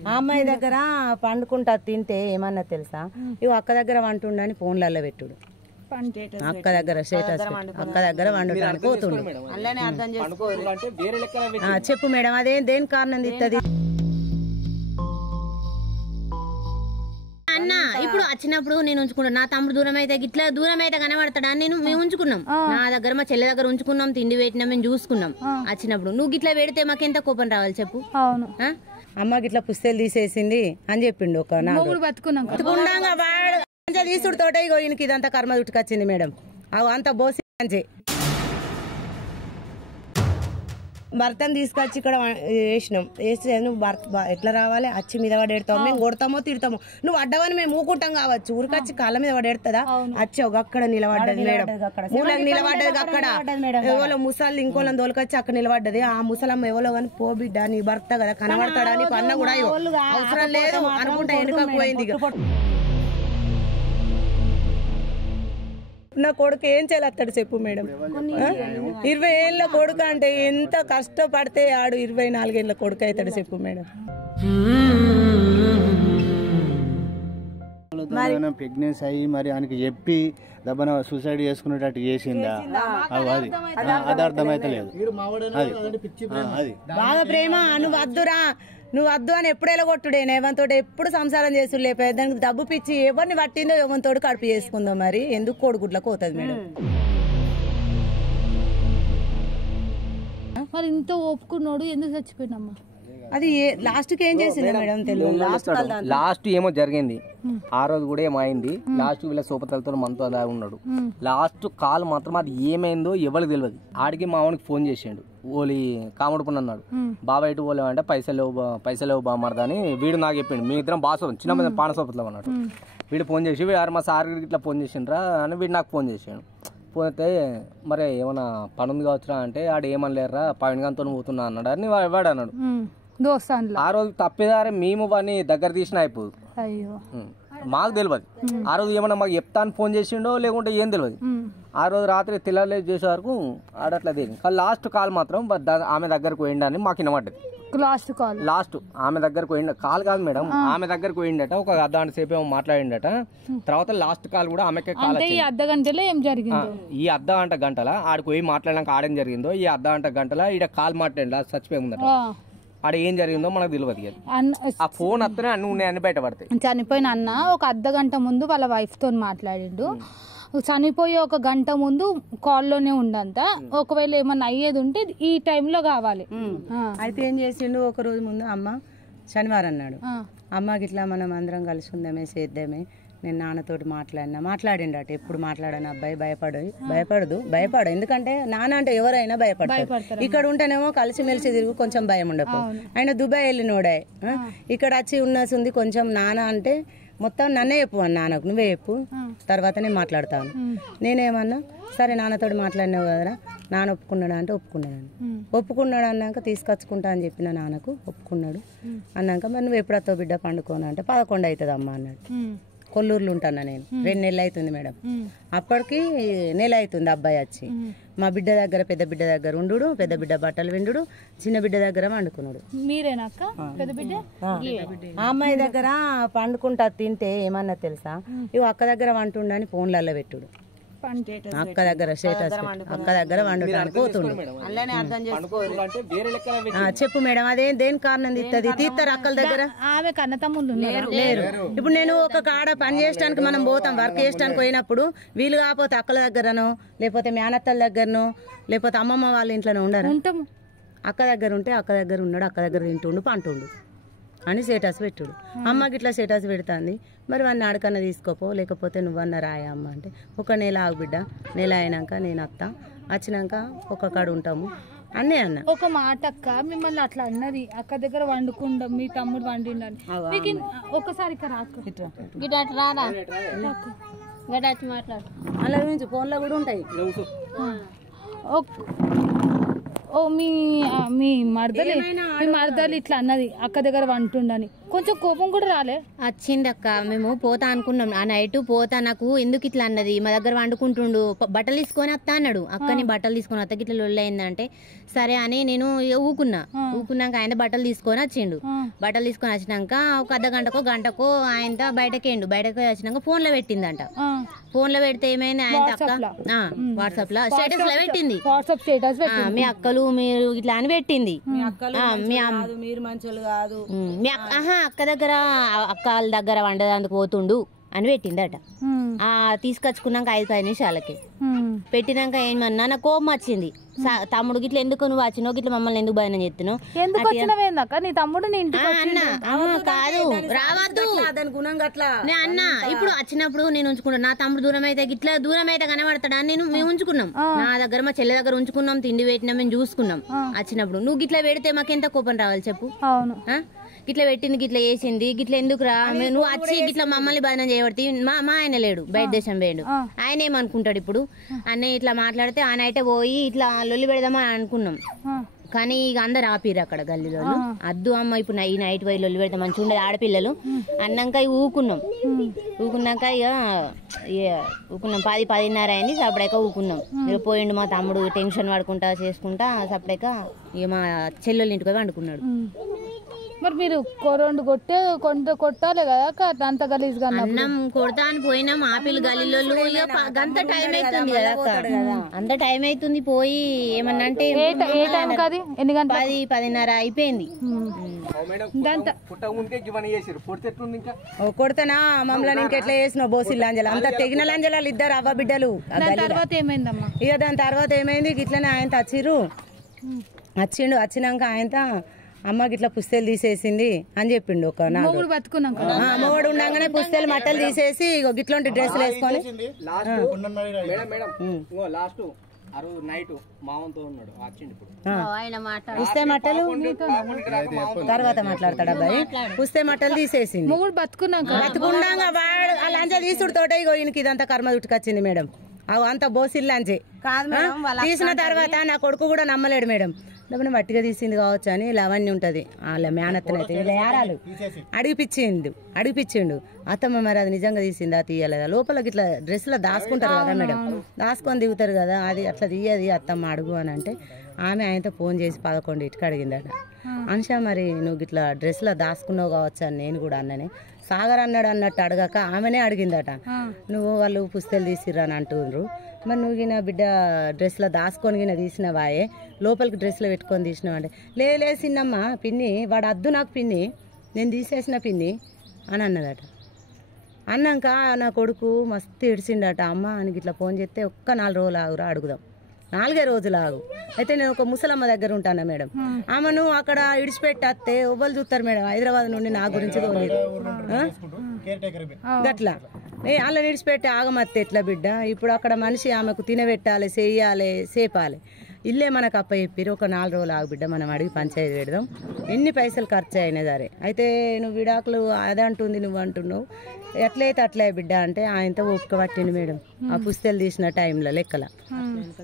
ఆ అమ్మాయి దగ్గర పండుకుంటా తింటే ఏమన్నా తెలుసా, ఇవి అక్క దగ్గర వంటుండని ఫోన్లలో పెట్టుడు, అక్క దగ్గర స్టేటస్ అక్క దగ్గర వండటానికి పోతుండు. చెప్పు మేడం, అదే దేని కారణం ఇస్తుంది? అన్న ఇప్పుడు వచ్చినప్పుడు నేను ఉంచుకున్నాను, నా తమ్ముడు దూరం అయితే ఇట్లా దూరం అయితే కనబడతాడా, మేము ఉంచుకున్నాం, నా దగ్గర మా చెల్లె దగ్గర ఉంచుకున్నాం, తిండి పెట్టినా మేము చూసుకున్నాం. వచ్చినప్పుడు నువ్వు గిట్లా పెడితే మాకెంత కోపం రావాలి చెప్పు. అమ్మకి ఇట్లా పుస్తలు తీసేసింది అని చెప్పిండు. ఒక తీసుడు తోట ఈయనకి ఇదంతా కర్మ చుట్టుకొచ్చింది మేడం. అంత బోసి భర్తను తీసుకొచ్చి ఇక్కడ వేసినాం. వేసి నువ్వు భర్త ఎట్లా రావాలి, అచ్చి మీద పడేడతావు, మేము కొడతామో తిడతామో, నువ్వు అడ్డవని మేము ఊకుంటాం కావచ్చు, ఊరికొచ్చి కాళ్ళ మీద పడేడుతుందా? అచ్చి ఒక అక్కడ నిలబడ్డది మేడం, మూలకు నిలబడ్డది అక్కడ. ఎవరో ముసలి ఇంకోళ్ళని దొలకొచ్చి అక్కడ నిలబడ్డది. ఆ ముసలమ్మ ఎవరో అని పో బిడ్డ నీ భర్త కదా కనబడతాడా అని అన్న కూడా అవసరం లేదు అనుకుంటా వెనుకకు పోయింది. నా కొడుకు ఏం చేయాలత్తాడు చెప్పు మేడం? 20 ఏళ్ళ కొడుకు అంటే ఎంత కష్టపడితే ఆడు 24 ఏళ్ళ కొడుకు అవుతాడు చెప్పు మేడం. ప్రెగ్నెన్సీ అయ్యి మరి ఆయనకి చెప్పి దబ్బన సూసైడ్ చేసుకునేటట్టు చేసిందా? అది అర్థమైతే లేదు. బాగా ప్రేమ, నువ్వు వద్దు అని ఎప్పుడైనా కొట్టుడే, ఎవరితో ఎప్పుడు సంసారం చేసి లేపే దానికి డబ్బు పిచ్చి ఎవరిని పట్టిందో ఎవరితో కడుపు చేసుకుందో, మరి ఎందుకు కోడిగుడ్లకు పోతుంది మేడం? మరి ఇంత ఒప్పుకున్నాడు ఎందుకు చచ్చిపోయినమ్మా? అది లాస్ట్ కి ఏం చేసింది మేడం తెలియదు. లాస్ట్ ఏమో జరిగింది, ఆ రోజు కూడా ఏమో అయింది. లాస్ట్ వీళ్ళ సోపతలతో మనతో అలా ఉన్నాడు. లాస్ట్ కాల్ మాత్రం అది ఏమైందో ఎవరికి తెలియదు. ఆడికి మా వానికి ఫోన్ చేసిండు, ఓలి కాముడుపుని అన్నాడు, బాబా ఇటు పోలేవు అంటే పైసలేవు బామర్దా అని వీడు నాకు చెప్పిండు. మీ ఇద్దరం బాగా చిన్న పానసోపతలో అన్నాడు. వీడు ఫోన్ చేసి మా సార్ ఇట్లా ఫోన్ చేసిండ్రా అని వీడు నాకు ఫోన్ చేసాడు. పోతే మరి ఏమన్నా పని ఉంది కావచ్చురా అంటే ఆడు ఏమనలేరా పవన్ గారితో పోతున్నా అన్నాడు అని వాడు అన్నాడు. ఆ రోజు తప్పేదారే మేము వాడిని దగ్గర తీసిన అయిపోదు, మాకు తెలియదు. ఆ రోజు ఏమన్నా మాకు చెప్తాను ఫోన్ చేసిండో లేకుంటే ఏం తెలియదు. ఆ రోజు రాత్రి తెల్లలేదు చేసే వరకు ఆడట్లా దిగి. కానీ లాస్ట్ కాల్ మాత్రం ఆమె దగ్గరకు పోయిండని మాకు వినబడ్డది. లాస్ట్ ఆమె దగ్గరకు పోయిండ కాల్ కాదు మేడం, ఆమె దగ్గరకు పోయిండట. ఒక అర్ధగంట సేపు ఏమో మాట్లాడిండట. తర్వాత లాస్ట్ కాల్ కూడా ఆమెకే కాల్ వచ్చింది. ఈ అర్ధగంట గంటల ఆడికి పోయి మాట్లాడినాక ఆడేం జరిగిందో, ఈ అర్ధగంట గంటల ఈడ కాల్ మాట్లాడి చచ్చిపోయిందట. ఆడ ఏం జరిగిందో మనకు తెలియదు. ఆ ఫోన్ వస్తేనే అన్ని ఉన్నాయని బయటపడతాయి. చనిపోయిన అన్న ఒక అర్ధగంట ముందు వాళ్ళ వైఫ్ తో మాట్లాడిండు. చనిపోయి ఒక గంట ముందు కాల్లోనే ఉండంత. ఒకవేళ ఏమన్నా అయ్యేది ఉంటే ఈ టైంలో కావాలి. అయితే ఏం చేసిండు, ఒక రోజు ముందు అమ్మ శనివారం అన్నాడు, అమ్మకి ఇట్లా మనం అందరం కలిసి ఉందామే చేద్దామే, నేను నాన్నతోటి మాట్లాడిండట. ఎప్పుడు మాట్లాడని అబ్బాయి భయపడు, ఎందుకంటే నాన్న అంటే ఎవరైనా భయపడతారు. ఇక్కడ ఉంటేనేమో కలిసిమెలిసి తిరుగు కొంచెం భయం ఉండకు. ఆయన దుబాయ్ వెళ్ళినోడే, ఇక్కడ వచ్చి ఉన్నది కొంచెం నాన్న అంటే మొత్తం నన్నే చెప్పు అన్న, నాన్నకు నువ్వే చెప్పు, తర్వాత నేను మాట్లాడతాను. నేనేమన్నా సరే నాన్నతోటి మాట్లాడినావు కదరా, నాన్న ఒప్పుకున్నాడా అంటే ఒప్పుకున్నాడు అన్నాక తీసుకొచ్చుకుంటా అని చెప్పిన నాన్నకు ఒప్పుకున్నాడు అన్నాక మరి నువ్వు ఎప్పుడొస్తావు బిడ్డ పండుకోను అంటే 11 అవుతుంది అమ్మ అన్నాడు. కొల్లూరులో ఉంటాను నేను, 2 నెలలు అవుతుంది మేడం. అప్పటికి నెల అవుతుంది అబ్బాయి వచ్చి. మా బిడ్డ దగ్గర పెద్ద బిడ్డ దగ్గర ఉండు, పెద్ద బిడ్డ బట్టలు విండు, చిన్న బిడ్డ దగ్గర వండుకున్నాడు. ఆ అమ్మాయి దగ్గర పండుకుంటా తింటే ఏమన్నా తెలుసా, ఇవి అక్క దగ్గర వంటుండని ఫోన్లలో పెట్టుడు, అక్క దగ్గర స్టేటస్ అక్క దగ్గర వండటానికి పోతుండు. చెప్పు మేడం, అదే దేని కారణం ఇస్తుంది? తీస్తారు అక్కల దగ్గర లేరు. ఇప్పుడు నేను ఒక కాడ పని చేయడానికి మనం పోతాం, వర్క్ చేయడానికి పోయినప్పుడు వీలు కాకపోతే అక్కల దగ్గరనో లేకపోతే మేనత్తల దగ్గరనో లేకపోతే అమ్మమ్మ వాళ్ళ ఇంట్లోనే ఉండరు. అక్క దగ్గర ఉంటే అక్క దగ్గర ఉన్నాడు, అక్క దగ్గర తింటుండు పంటుండు అని స్టేటస్ పెట్టుడు. అమ్మకి ఇట్లా స్టేటస్ పెడుతుంది, మరి వాడిని ఆడకన్నా తీసుకోపో లేకపోతే నువ్వన్నా రాయా అమ్మ అంటే, ఒక నెల ఆగు బిడ్డ, నెల అయినాక నేను వచ్చినాక ఒక కాడ ఉంటాము అన్నీ అన్న. ఒక మాట అక్క మిమ్మల్ని అట్లా అన్నది, అక్క దగ్గర వండుకుంటాం మీ తమ్ముడు వండిండని. ఒకసారి అలా గురించి ఫోన్లో కూడా ఉంటాయి. ఓ మీ మరదలు ఇట్లా అన్నది అక్క దగ్గర వంటుండని కొంచెం కోపం కూడా రాలే? వచ్చింది అక్క, మేము పోతా అనుకున్నాం ఆ నైట్. పోతా నాకు ఎందుకు ఇట్లా అన్నది, మా దగ్గర వండుకుంటుండు, బట్టలు తీసుకొని వస్తా అన్నాడు. అక్కని బట్టలు తీసుకొని వస్తా ఇట్లా లొల్లయిందంటే సరే అని నేను ఊకున్నాక ఆయన బట్టలు తీసుకొని వచ్చిండు. బట్టలు తీసుకొని వచ్చినాక ఒక అర్ధగంటకో గంటకో ఆయన బయటకి వచ్చినాక ఫోన్ లో పెట్టిందంట. ఫోన్ లో పెడితే ఏమైంది, ఆయన అక్క వాట్సాప్ లో స్టేటస్ లో పెట్టింది, మీ అక్కలు మీరు ఇట్లా అని పెట్టింది. మీరు మంచోళ్ళు కాదు, అక్క దగ్గర అక్క వాళ్ళ దగ్గర వండడానికి పోతుండు అని పెట్టిందట. తీసుకొచ్చుకున్నాక 5 నిమిషాలకి పెట్టినాక ఏమన్నా నాకు కోపం వచ్చింది. తమ్ముడు గిట్ల ఎందుకు నువ్వు వచ్చినావు, గిట్ల మమ్మల్ని ఎందుకు భయం చేస్తున్నావు కాదు రావద్దు అన్న. ఇప్పుడు వచ్చినప్పుడు నేను ఉంచుకున్నా, నా తమ్ముడు దూరం అయితే గిట్లా దూరం అయితే కనబడతాడా అని మేము ఉంచుకున్నాం. నా దగ్గర మా చెల్లె దగ్గర ఉంచుకున్నాం, తిండి పెట్టినా మేము చూసుకున్నాం. వచ్చినప్పుడు నువ్వు గిట్లా పెడితే మాకెంత కోపం రావాలి చెప్పు. గిట్లా పెట్టింది, గిట్లా వేసింది, గిట్లా ఎందుకు రా నువ్వు వచ్చి గిట్లా మమ్మల్ని బాధన చేయబడితే మా ఆయన లేడు, బయట దేశం వేడు. ఆయన ఏమనుకుంటాడు ఇప్పుడు? అన్నయ్య ఇట్లా మాట్లాడితే ఆయన అయితే పోయి ఇట్లా లొల్లి పెడదామని అనుకున్నాం. కానీ ఇక అందరు ఆపిరు అక్కడ గల్లీలో. అద్దు అమ్మ ఇప్పుడు ఈ నైట్ పోయి లొల్లి పెడితే మంచిగా ఉండేది ఆడపిల్లలు అన్నాక ఊకున్నాం. ఊకున్నాక ఇక ఊకున్నాం 10-10:30 అయింది. సపడేక ఊకున్నాం. ఇక పోయిండు మా తమ్ముడు టెన్షన్ పడుకుంటా చేసుకుంటా. సపడేక ఇక మా చెల్లెళ్ళ ఇంటికి పోయి వండుకున్నాడు. మరి మీరు కొట్టాలి కదా అంత గలీజ్గా? అన్నం కొడతా అని పోయినాం. ఆపిల్ గల్లీలో అంత టైం అవుతుంది కదా అక్క, అంత టైం అవుతుంది. పోయి ఏమన్నా అంటే 10-10:30 అయిపోయింది. కొడతానా మమ్మల్ని ఇంకెట్లా చేసినావు బోసి లంజలు అంత తెగిన లంజలాలు ఇద్దరు అవ్వ బిడ్డలు. తర్వాత ఏమైందమ్మా? ఇక దాని తర్వాత ఏమైంది, గిట్లనే ఆయన వచ్చిండు. వచ్చినాక ఆయన అమ్మ గిట్లా పుస్తలు తీసేసింది అని చెప్పిండు. ఒక మొగడు ఉండగానే పుస్తలు మట్టలు తీసేసి గిట్లాంటి డ్రెస్సులు వేసుకొని పుస్తే మట్టలు తర్వాత మాట్లాడతాడు అబ్బాయి. పుస్తే మట్టలు తీసేసింది. బతుకుండగా వాడు ఆ లంచ తీసుడు తోట ఈయనకి ఇదంతా కర్మ చుట్టుకొచ్చింది మేడం. అంత బోసిల్ లంచే తీసిన తర్వాత నా కొడుకు కూడా నమ్మలేడు మేడం. డబ్బున వట్టిగా తీసింది కావచ్చు అని లవణ్యం ఉంటది వాళ్ళ మేనత్తనైతే వీళ్ళ యారాలు అడిగిపించిండు. అత్తమ్మ మరి అది నిజంగా తీసిందా తీయలేదా? లోపలికి ఇట్లా డ్రెస్లో దాచుకుంటారు కదా మేడం, దాచుకొని దిగుతారు కదా, అది అట్లా తీయది అత్తమ్మ అడుగు అని అంటే ఆమె ఆయనతో ఫోన్ చేసి 11 అడిగిందట. అనుషా మరి నువ్వు ఇట్లా డ్రెస్లో దాచుకున్నావు కావచ్చు అని నేను కూడా అన్ననే. సాగర్ అన్నట్టు అడగక ఆమెనే అడిగిందట, నువ్వు వాళ్ళు పుస్తలు తీసిర్రు అని అంటుండ్రు, మరి నువ్వు గిన బిడ్డ డ్రెస్లో దాచుకొని గిన తీసినవాయే, లోపలికి డ్రెస్లో పెట్టుకొని తీసినావు అంటే లేసిన్నమ్మ పిన్ని వాడు అద్దు నాకు పిన్ని నేను తీసేసిన పిన్ని అని అన్నదట. అన్నాక నా కొడుకు మస్తు ఏడ్చిండట. అమ్మ అని ఇట్లా ఫోన్ చేస్తే ఒక్క 4 రోజులు ఆగురా అడుగుదాం, 4 రోజులు ఆగు. అయితే నేను ఒక ముసలమ్మ దగ్గర ఉంటాను మేడం, ఆమెను అక్కడ ఇడిచిపెట్టేస్తే ఎవ్వరు చూస్తారు మేడం. హైదరాబాద్ నుండి నా గురించి గట్లా అలా విడిచిపెట్టి ఆగమత్తే ఎట్లా బిడ్డ? ఇప్పుడు అక్కడ మనిషి ఆమెకు తినబెట్టాలి, చెయ్యాలి, సేపాలి. ఇల్లే మనకు అప్ప చెప్పిరు ఒక 4 రోజులు ఆగు బిడ్డ, మనం అడిగి పంచాయతీ పెడదాం, ఎన్ని పైసలు ఖర్చు అయినా సరే. అయితే నువ్వు విడాకులు అదంటుంది నువ్వు అంటున్నావు, ఎట్లయితే అట్లే బిడ్డ అంటే ఆయనతో ఓపిక పట్టిండు మేడం. ఆ పుస్తలు తీసిన టైంలో లెక్కల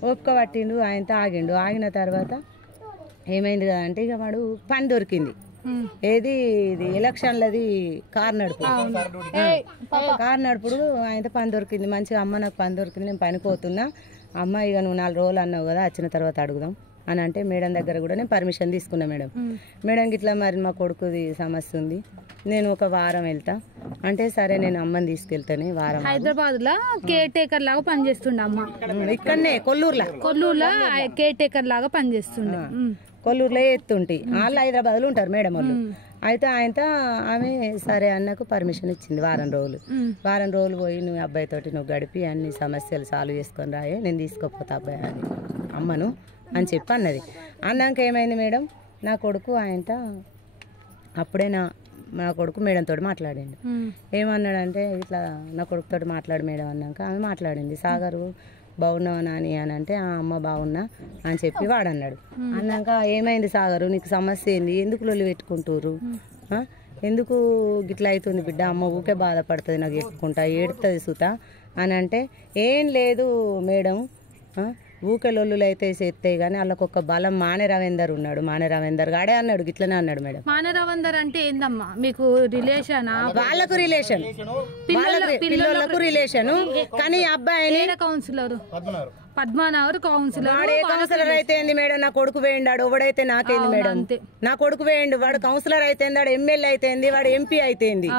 ఓపిక పట్టిండు. ఆయనతో ఆగిండు. ఆగిన తర్వాత ఏమైంది కదా అంటే ఇక వాడు పని దొరికింది. ఏది ఇది ఎలక్షన్లది కారు నడుపుడు ఆయనతో పని దొరికింది. మంచిగా అమ్మ నాకు పని దొరికింది, నేను పని పోతున్నా అమ్మ, ఇక నువ్వు 4 రోజులు అన్నావు కదా, వచ్చిన తర్వాత అడుగుదాం అని అంటే మేడం దగ్గర కూడా నేను పర్మిషన్ తీసుకున్నా మేడం. మేడం ఇట్లా మరి మా కొడుకుది సమస్య ఉంది, నేను ఒక వారం వెళ్తా అంటే సరే నేను అమ్మని తీసుకెళ్తాను. వారం హైదరాబాద్ లో కేర్ టేకర్ లాగా పనిచేస్తుండే అమ్మ, ఇక్కడనే కొల్లూరులో కేర్ టేకర్ లాగా పనిచేస్తుండే. కొల్లూరులో ఎత్తుంటి వాళ్ళు హైదరాబాద్లో ఉంటారు మేడం వాళ్ళు. అయితే ఆయనతో ఆమె సరే అన్నకు పర్మిషన్ ఇచ్చింది. వారం రోజులు పోయి నువ్వు అబ్బాయితోటి నువ్వు గడిపి అన్ని సమస్యలు సాల్వ్ చేసుకొని రాయే, నేను తీసుకోపోతా అబ్బాయి అని అమ్మను అని చెప్పి అన్నది. అన్నాక ఏమైంది మేడం, నా కొడుకు ఆయనతో అప్పుడే నా కొడుకు మేడంతో మాట్లాడిండు. ఏమన్నాడంటే ఇట్లా నా కొడుకుతో మాట్లాడు మేడం అన్నాక ఆమె మాట్లాడింది. సాగరు బాగున్నావా నాని అని అంటే ఆ అమ్మ బాగున్నా అని చెప్పి వాడన్నాడు. అన్నాక ఏమైంది సాగరు, నీకు సమస్య ఏంది, ఎందుకు లొల్లి పెట్టుకుంటారు, ఎందుకు గిట్లా అవుతుంది బిడ్డ, అమ్మ ఊకే బాధపడుతుంది నాకు చెప్పుకుంటా ఏడుతుంది సుతా అని అంటే ఏం లేదు మేడం, ఊకెలొల్లులు అయితే చేస్తాయి కానీ వాళ్ళకి ఒక బలం మానే రవీందర్ ఉన్నాడు. మానే రవీందర్ గాడే అన్నాడు, గిట్లనే అన్నాడు మేడం. మానే రవీందర్ అంటే ఏందమ్మా మీకు రిలేషనా? వాళ్ళకు రిలేషన్, పిల్లలకు రిలేషన్. కానీ అబ్బాయి కౌన్సిలర్ పద్మానగర్ కౌన్సిలర్. వాడు ఏ కౌన్సిలర్ అయితే మేడం, నా కొడుకు వేయండాడు. ఒకడైతే నాకేంది మేడం, నా కొడుకు వేయండు. వాడు కౌన్సిలర్ అయితే వాడు ఎమ్మెల్యే అయితేంది, వాడు ఎంపీ అయితేంది.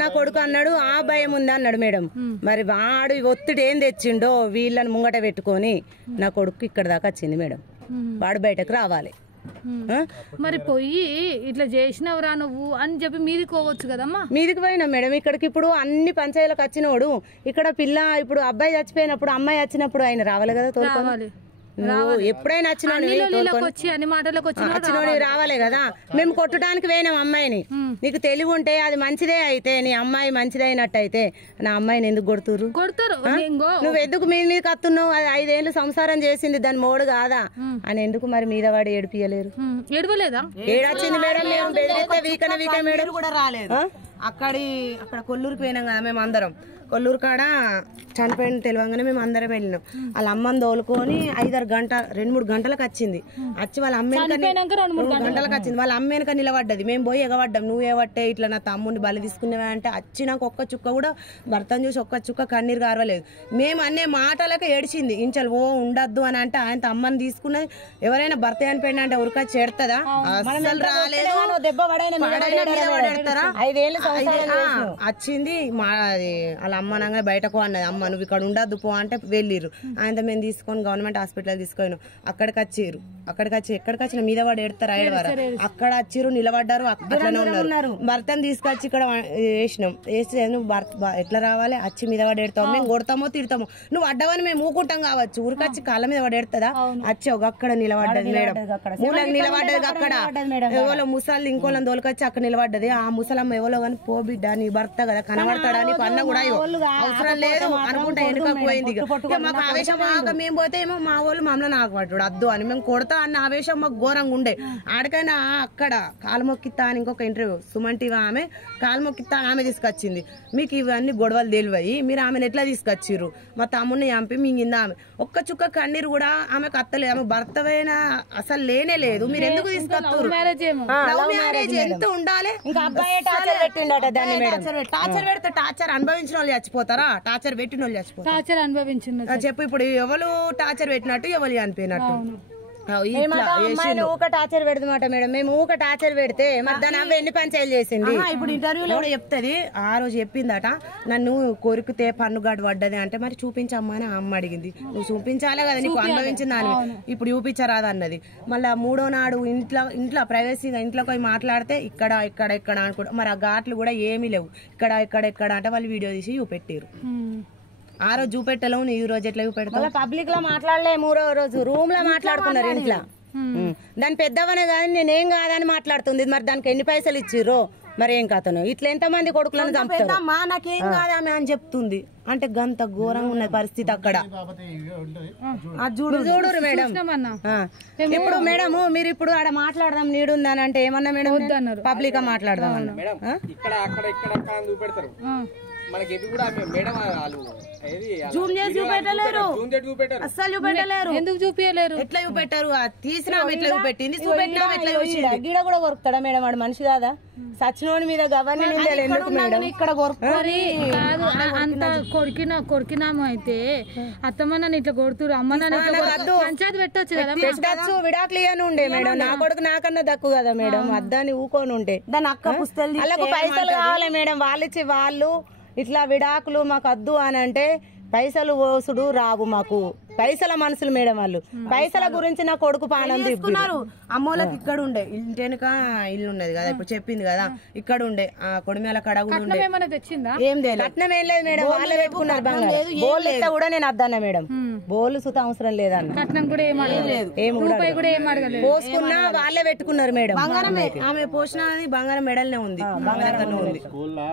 నా కొడుకు అన్నాడు, ఆ భయం ఉంది అన్నాడు మేడం. మరి వాడు ఒత్తిడి ఏం తెచ్చిండో వీళ్ళని ముంగట పెట్టుకొని నా కొడుకు ఇక్కడ దాకా వచ్చింది మేడం. వాడు బయటకు రావాలి. మరి పోయి ఇట్లా చేసినవరా నువ్వు అని చెప్పి మీదికి పోవచ్చు కదమ్మా. మీదికి పోయినా మేడం. ఇక్కడికి ఇప్పుడు అన్ని పంచాయతీలకు వచ్చినోడు ఇక్కడ పిల్ల ఇప్పుడు అబ్బాయి చచ్చిపోయినప్పుడు అమ్మాయి వచ్చినప్పుడు ఆయన రావాలి కదా, తోడుకోవాలి. ఎప్పుడైనా వచ్చినోడి రావాలి కదా. మేము కొట్టడానికి పోయినాం అమ్మాయిని. నీకు తెలివి ఉంటే అది మంచిదే అయితే, నీ అమ్మాయి మంచిదే అయినట్టు అయితే నా అమ్మాయిని ఎందుకు కొడుతురు? నువ్వు ఎందుకు మీద కత్తున్నావు? అది 5 ఏళ్ళు సంసారం చేసింది, దాని మోడు కాదా అని ఎందుకు మరి మీద వాడు ఏడిపియలేరు? ఏడవలేదా? ఏడొచ్చింది మేడం. మేము బెదిరిస్తే వీక మేడం కూడా రాలేదు. అక్కడ కొల్లూరుకి పోయినాం కదా మేము అందరం. కొల్లూరు కాడ చనిపోయిన తెలియగానే మేము అందరం వెళ్ళినాం. వాళ్ళ అమ్మని తోలుకొని 5-6 గంటల 2-3 గంటలకు వచ్చింది. వచ్చి వాళ్ళ అమ్మ 2 గంటలకు వచ్చింది. వాళ్ళ అమ్మ వెనక నిలబడ్డది. మేము పోయి ఎగబడ్డాం. నువ్వు ఏవట్టే ఇట్లా నా తమ్ముడిని బలి తీసుకునేవా అంటే వచ్చినాక ఒక్క చుక్క కూడా భర్తను చూసి ఒక్క చుక్క కన్నీరు గారవలేదు. మేము అనే మాటలకే ఏడిచింది. ఇంచలు ఉండద్దు అని అంటే ఆయన అమ్మని తీసుకున్నది. ఎవరైనా భర్త చనిపోయినా అంటే ఉరక చేడుతుందా? అసలు రాలేదు. వచ్చింది వాళ్ళ అమ్మ అనగా బయటకు అన్నది. అమ్మ నువ్వు ఇక్కడ ఉండద్దు పో అంటే వెళ్ళిర్రు. ఆయనతో మేము తీసుకొని గవర్నమెంట్ హాస్పిటల్ తీసుకొని అక్కడికి వచ్చిర్రు. ఎక్కడికి వచ్చిన మీద వాడు ఎడతారు ఏడవారు. అక్కడ వచ్చిర్రు, నిలబడ్డారు, అక్కడనే ఉన్నారు. భర్తను తీసుకొచ్చి ఇక్కడ వేసినాం. వేసి నువ్వు ఎట్లా రావాలి? వచ్చి మీద వాడు ఎడతావు, మేము కొడతామో తిడతామో. నువ్వు అడ్డవని మేము ఊకుంటాం కావచ్చు. ఊరికొచ్చి కాళ్ళ మీద వాడు ఎడతాదా? వచ్చి అక్కడ నిలబడ్డది మేడం. మూలకు నిలబడ్డది. అక్కడ ఎవరో ముసలి ఇంకోళ్ళని తోలుకొచ్చి అక్కడ నిలబడ్డది. ఆ ముసలమ్మ ఎవరో కానీ పో బిడ్డ నీ భర్త కదా కనబడతాడా నీకు అన్న కూడా అవసరం లేదు అనుకుంటా వెనుకకు పోయింది. మాకు ఆవేశం మేము పోతే ఏమో మా వాళ్ళు మమ్మల్ని నాకు పడ్డాడు అద్దు అని మేము కొడతా అన్న ఆవేశం మాకు ఘోరంగా ఉండే. ఆడికైనా అక్కడ కాలు మొక్కిత్తా అని ఇంకొక ఇంటర్వ్యూ సుమన్ టీవీ ఆమె కాలు మొక్కిత్తా ఆమె తీసుకొచ్చింది. మీకు ఇవన్నీ గొడవలు తెలివయి మీరు ఆమెను ఎట్లా తీసుకొచ్చిర్రు? మా తమ్ముడిని చంపి మింగిందా ఆమె. ఒక్క చుక్క కన్నీరు కూడా ఆమెకు అత్తలేదు. ఆమె భర్తవైనా అసలు లేనే లేదు. మీరు ఎందుకు తీసుకొస్తారు? లవ్ మ్యారేజ్ ఎంత ఉండాలి? టార్చర్ పెడితే టార్చర్ అనుభవించిన వాళ్ళు చచ్చిపోతారా? టార్చర్ పెట్టిన వాళ్ళు చచ్చిపోతారు. టార్చర్ అనుభవించిన చెప్పు. ఇప్పుడు ఎవరు టార్చర్ పెట్టినట్టు ఎవరు చనిపోయినట్టు? ఊక టార్చర్ పెడదమాట మేడం. మేము ఊక టార్చర్ పెడితే మరి దాని అవ్వ ఎన్ని పంచాయలు చేసింది? ఇప్పుడు ఇంటర్వ్యూలో కూడా చెప్తుంది. ఆ రోజు చెప్పిందట నన్ను కొరికితే పన్నుగాడు పడ్డది అంటే మరి చూపించమ్మా అని అమ్మ అడిగింది. నువ్వు చూపించాలే కదా, నీకు అనుభవించింది అని. ఇప్పుడు చూపించరాదు అన్నది. మళ్ళీ 3వ నాడు ఇంట్లో ప్రైవసీగా ఇంట్లోకి పోయి మాట్లాడితే ఇక్కడ అనుకుంటా. మరి ఆ ఘాట్లు కూడా ఏమీ లేవు. ఇక్కడ అంటే వాళ్ళు వీడియో తీసి చూపెట్టారు. ఆ రోజు చూపెట్టలేవు, ఈ రోజు ఎట్లా చూపెడతావు? పబ్లిక్ లో మాట్లాడలే. 3వ రోజు రూమ్ లో మాట్లాడుకున్నారు ఇంట్లో. దాని పెద్దవనే కాదు నేనేం కాదని మాట్లాడుతుంది. మరి దానికి ఎన్ని పైసలు ఇచ్చిర్రో మరి ఏం కథను? ఇట్లా ఎంతమంది కొడుకులను చంపుతారు? నాకేం కాదామె అని చెప్తుంది. అంటే గంత ఘోరంగా ఉన్న పరిస్థితి అక్కడ. చూడు మేడం. ఇప్పుడు మేడం మీరు ఇప్పుడు ఆడ మాట్లాడదాం నీడుందని అంటే ఏమన్నా మేడం? పబ్లిక్ గా మాట్లాడదాం అన్న. ఎందుకు చూపించలేరు? ఎట్లా చూపెట్టారు? తీసినా ఎట్లా చూపెట్టింది, చూపెట్టినా ఎట్లా చూసింది? గిడ కూడా కొరుకుతాడా మేడం? వాడు మనిషి కాదా? సచ్చినోడి మీద గవర్నీ ఇక్కడ అంత కొరికినాము అయితే అత్తమ్మ నన్ను ఇట్లా కొడుతురు, అమ్మ నన్ను పంచాయతీ పెట్టొచ్చు కదా. పెట్టచ్చు, విడాకులు ఇవన్నీ ఉండే మేడం. నా కొడుకు నాకన్నా దక్కు కదా మేడం. అద్దాన్ని ఊకొని ఉంటే దాని అక్క పుస్తలు వాళ్ళకు పైసలు కావాలి మేడం. వాళ్ళిచ్చి వాళ్ళు ఇట్లా విడాకులు మాకు వద్దు అని అంటే పైసలు ఓసుడు రావు మాకు. పైసల మనుషులు మేడం వాళ్ళు. పైసల గురించి నా కొడుకు పానం తీసుకున్నారు. అమ్మోళ్ళకి ఇక్కడ ఉండే ఇంటి వెనుక ఇల్లు ఉండేది కదా, ఇప్పుడు చెప్పింది కదా, ఇక్కడ ఉండే ఆ కొడిమేల కడ కూడా ఉండే. ఏం లేదు, కట్నం ఏం లేదు మేడం. వాళ్ళే పెట్టుకున్నారు బంగారం. బోల్ ఇస్తా కూడా నేను అద్దన్నా మేడం. బోలు సుత అవసరం లేదన్న. కట్నం కూడా పోసుకున్నా వాళ్ళే పెట్టుకున్నారు మేడం. బంగారమే ఆమె పోసిన బంగారం మెడల్నే ఉంది. స్కూల్లో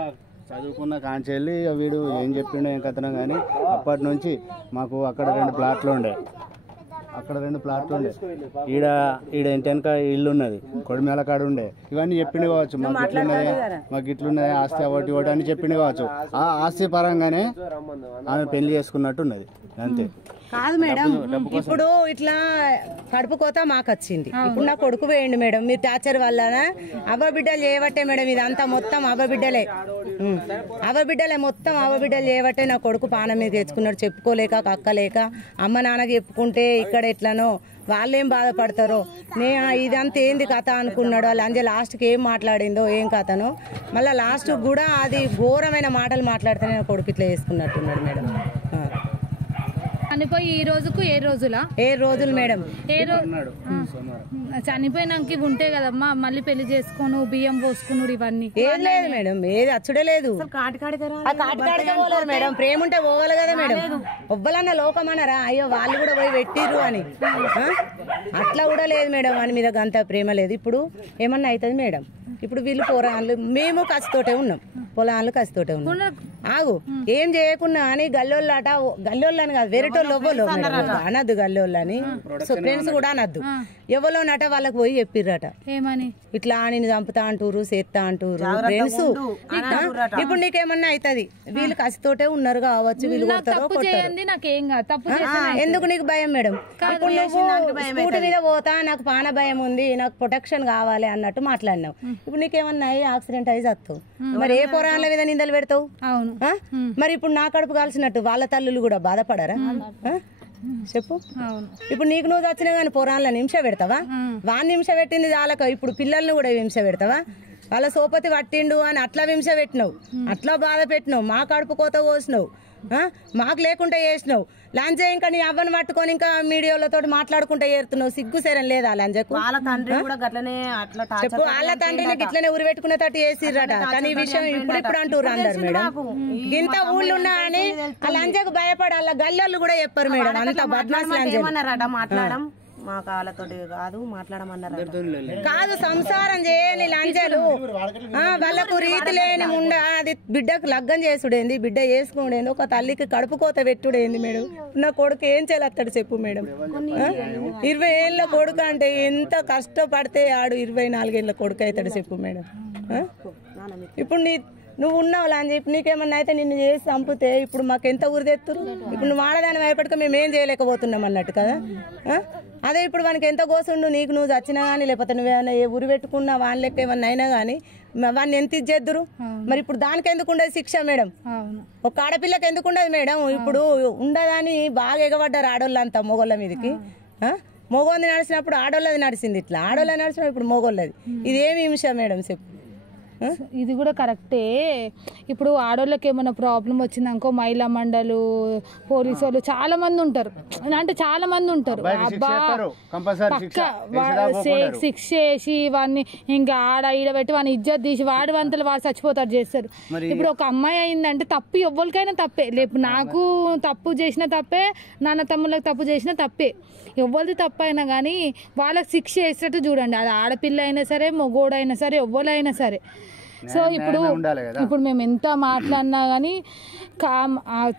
చదువుకున్న కాంచెల్లి వీడు ఏం చెప్పిండో ఏం కథనం కానీ అప్పటి నుంచి మాకు అక్కడ 2 ప్లాట్లు ఉండే. అక్కడ 2 ప్లాట్లు ఉండే, ఈడ ఇంటి వెనక ఇల్లు ఉన్నది, కొడిమేల కాడ ఉండే. ఇవన్నీ చెప్పింది కావచ్చు, మాకు ఇట్లున్నది ఆస్తి ఒకటి ఒకటి అని చెప్పింది కావచ్చు. ఆ ఆస్తి పరంగానే ఆమె పెళ్లి చేసుకున్నట్టు ఉన్నది అంతే. కాదు మేడం, ఇప్పుడు ఇట్లా కడుపు కోత మాకు వచ్చింది. ఇప్పుడు నా కొడుకు వేయండి మేడం, మీరు టార్చర్ వల్ల అవ్వబిడ్డలు చేయబట్టే మేడం, ఇదంతా మొత్తం అవ్వబిడ్డలే మొత్తం అవ్వబిడ్డలు చేయబట్టే నా కొడుకు పానం మీద తెచ్చుకున్నాడు. చెప్పుకోలేక కక్కలేక అమ్మ నాన్నకి చెప్పుకుంటే ఇక్కడ ఎట్లనో వాళ్ళేం బాధపడతారో ఇదంతా ఏంది కథ అనుకున్నాడు. వాళ్ళు అంజే లాస్ట్కి ఏం మాట్లాడిందో ఏం కథనో, మళ్ళీ లాస్ట్ కూడా అది ఘోరమైన మాటలు మాట్లాడితేనే నా కొడుకు ఇట్లా చేసుకున్నట్టున్నాడు మేడం. చనిపోయి ఈ రోజుకు 7 రోజులా? 7 రోజులు మేడం. చనిపోయినాక ఇవి ఉంటాయి కదమ్మా, మళ్ళీ పెళ్లి చేసుకోను, బియ్యం పోసుకున్నాడు, ఇవన్నీ ఏం లేదు మేడం, ఏది అచ్చుడే లేదు. మేడం ప్రేమ ఉంటే పోవాలి కదా మేడం. ఒవ్వలన్న లోకమన్నారా, అయ్యో వాళ్ళు కూడా పోయి పెట్టిర్రు అని, అట్లా కూడా లేదు మేడం. వాని మీద అంత ప్రేమ లేదు. ఇప్పుడు ఏమన్నా అవుతుంది మేడం, ఇప్పుడు వీళ్ళు పొలాలు, మేము కసితోటే ఉన్నాం, పొలాలు కసితోటే ఉన్నాం. ఆగు ఏం చేయకున్నా అని గల్లోళ్ళట, గల్లోళ్ళని కాదు వేరేటోళ్ళు ఎవ్వలో అనద్దు, గల్లోళ్ళని ఫ్రెండ్స్ కూడా అనద్దు, ఎవలోనట వాళ్ళకి పోయి చెప్పిర్రట ఏమని, ఇట్లా నేను చంపుతా అంటూరు, చేస్తా అంటూరు ఫ్రెండ్స్. ఇప్పుడు నీకేమన్నా అవుతుంది, వీళ్ళు కసితోటే ఉన్నారు కావచ్చు, వీళ్ళు ఎందుకు నీకు భయం మేడం? ఇప్పుడు నువ్వు స్కూటీ మీద పోతా, నాకు పాన భయం ఉంది, నాకు ప్రొటెక్షన్ కావాలి అన్నట్టు మాట్లాడినావు. ఇప్పుడు నీకేమన్నా యాక్సిడెంట్ అయి చస్తావు, మరి ఏ పొరాల మీద నిందలు పెడతావు? మరి ఇప్పుడు నా కడుపు కాల్సినట్టు వాళ్ళ తల్లులు కూడా బాధపడరా? చెప్పు. ఇప్పుడు నీకు నువ్వు వచ్చినా కానీ పొరాళ్ళని హింస పెడతావా? వాన్ని హింస పెట్టింది చాలక ఇప్పుడు పిల్లల్ని కూడా హింస పెడతావా? వాళ్ళ సోపతి పట్టిండు అని అట్లా హింస పెట్టినావు, అట్లా బాధ పెట్టినావు, మా కడుపు కోత కోసినావు, మాకు లేకుండా చేసినావు. లంజ ఇంకా నీ అవ్వని పట్టుకొని ఇంకా మీడియాలతో మాట్లాడుకుంటూ ఏరుతున్నావు, సిగ్గు సరే లేదా లంజకు? వాళ్ళ తండ్రి కూడా గట్లనే అట్లా చెప్పు, వాళ్ళ తండ్రిని ఇట్లనే ఉరి పెట్టుకునేటట్టు చేసిర్రట. కానీ ఈ విషయం ఇప్పుడు అంటారు అందరు మేడం. ఇంత ఊళ్ళు ఉన్నా అని ఆ లంజకు భయపడి వాళ్ళ గల్లలు కూడా చెప్పారు మేడం, అంత బద్మాస్ లంజ మాట్లాడడం మా కాళ్ళతోటి కాదు మాట్లాడమన్నారు. కాదు సంసారం చేయని లంజలు, వాళ్ళకు రీతి లేని ముండ అది బిడ్డకు లగ్గం చేసుడేంది, బిడ్డ చేసుకునేది, ఒక తల్లికి కడుపు కోత పెట్టుడేంది మేడం? నా కొడుకు ఏం చేయాలత్తాడు చెప్పు మేడం? 20 ఏళ్ళ కొడుకు అంటే ఎంత కష్టపడితే ఆడు 24 ఏళ్ళ కొడుకు అవుతాడు చెప్పు మేడం? ఇప్పుడు నువ్వు ఉన్నావు అని చెప్పి నీకేమన్నా అయితే నిన్ను చేసి చంపితే ఇప్పుడు మాకు ఎంత ఊరిదెత్తురు? ఇప్పుడు నువ్వు ఆడదాని భయపడక మేము ఏం చేయలేకపోతున్నాం అన్నట్టు కదా. అదే ఇప్పుడు వానికి ఎంత కోసుండు, నీకు నువ్వు చచ్చినా కానీ లేకపోతే నువ్వేమైనా ఏ ఉరి పెట్టుకున్నా వాని లెక్క ఏమన్నా అయినా కానీ వాడిని ఎంత ఇచ్చేద్దరు? మరి ఇప్పుడు దానికి ఎందుకు ఉండదు శిక్ష మేడం? ఒక ఆడపిల్లకి ఎందుకు ఉండదు మేడం? ఇప్పుడు ఉండదని బాగా ఎగబడ్డారు ఆడోళ్ళంతా మొగోళ్ళ మీదకి. మొగోళ్ళది నడిచినప్పుడు ఆడోళ్ళది నడిచింది, ఇట్లా ఆడోళ్ళది నడిచినప్పుడు ఇప్పుడు మొగోళ్ళది. ఇదేమి హింస మేడం చెప్పు? ఇది కూడా కరెక్టే. ఇప్పుడు ఆడోళ్ళకి ఏమైనా ప్రాబ్లం వచ్చిందనుకో మహిళా మండలు, పోలీసు వాళ్ళు చాలా మంది ఉంటారు, అంటే చాలా మంది ఉంటారు. అబ్బా పక్క శిక్ష చేసి వాడిని ఇంకా ఆడ ఈడ పెట్టి వాడిని ఇజ్జత్ తీసి వాడి వంతలు వాడు చచ్చిపోతాడు చేస్తారు. ఇప్పుడు ఒక అమ్మాయి అయిందంటే తప్పు ఎవరికైనా తప్పే, లేపు నాకు తప్పు చేసిన తప్పే, నాన్న తమ్ముళ్ళకి తప్పు చేసిన తప్పే, ఎవరిది తప్పు అయినా కానీ వాళ్ళకి శిక్ష చేసేటట్టు చూడండి. అది ఆడపిల్ల అయినా సరే, మొగోడైనా సరే, ఎవరైనా సరే. సో ఇప్పుడు మేము ఎంత మాట్లాడినా కానీ